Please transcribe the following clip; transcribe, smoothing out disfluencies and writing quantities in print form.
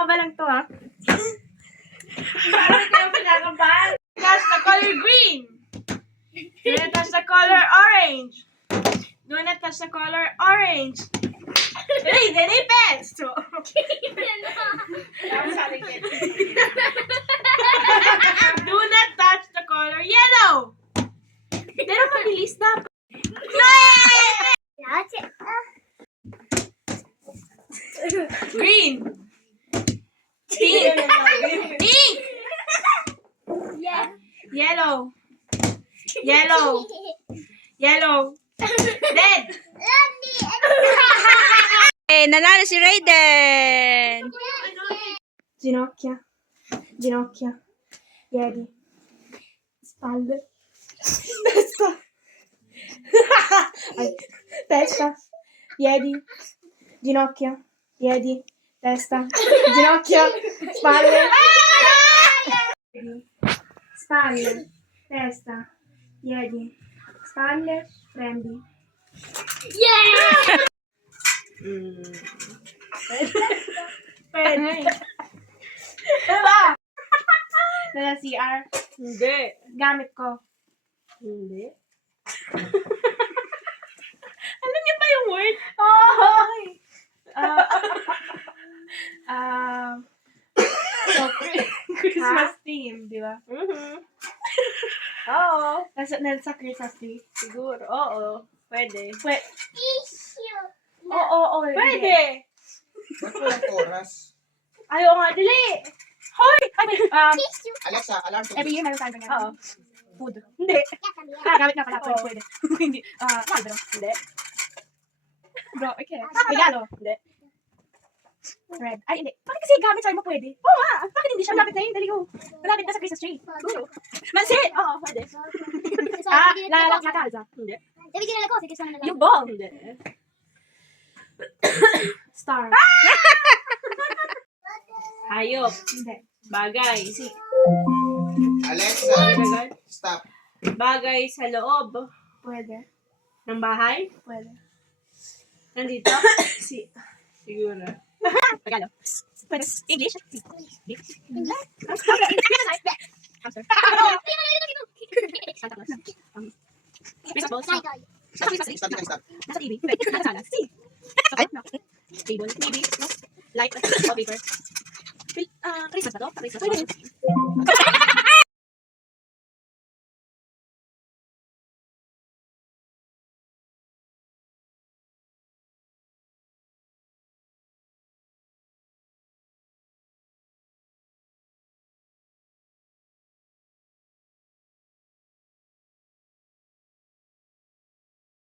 Kaba lang to, ha? Parang kayo pinakabahan. Touch the color green. Do not touch the color orange. Do not touch the color orange. Hey, the nipes! Do not touch the color yellow. Pero mabilis na. Green. Pink. Pink. Yeah. Yellow. Yellow. Yellow. Red. Nanalo si Raiden! Ginocchia. Ginocchia. Piedi. Spalle. Testa. Ay, testa. Piedi. Ginocchia. Piedi. Testa. Ginocchia. Spalle. Piedi. Spalle. Testa. Piedi. Spalle. Prendi. Yeah! Pwede. Diba? Nala CR. Hindi. Gamit ko. Hindi. Alam niyo pa yung word? Oh! So, Christmas theme, di ba? Oo. Nasa Christmas tree. Siguro. Oo. Pwede. Tissue. Oo. Pwede. Ba't walang oras? Ayaw nga, dili! Hoy! Ay, wait. Tissue. Alexa, alarm to Every year, meron tayo ganyan. Oo. Food. Hindi. Gamit nga pala. Oo. Pwede. Hindi. Mahal ba? Hindi. Bro, okay. Regalo. Hindi. Red. Ay, hindi. Bakit kasi gamit sa'yo mo pwede? Oo nga. Bakit hindi siya? Malapit na yun. Dali ko. Malapit na sa Christmas tree. Mansi! Oo, pwede. La calza. Hindi. Sabi din nila ko, sige sana na lang. Yung ball. Hindi. Star. Hayop. Hindi. Bagay. Alexa, Bagay. stop. Bagay sa loob Pwede. ng bahay. Pwede. Nandito. Si. Siguro. Regalo. Pwede. English. Hamster. Santa Claus. Christmas balls. Title. Nasa Christmas tree. Stop, stop. Nasa TV. Nasa sala. Si. No. Table. Maybe. No. Light. Wallpaper. Christmas ba to? Christmas. Pwede.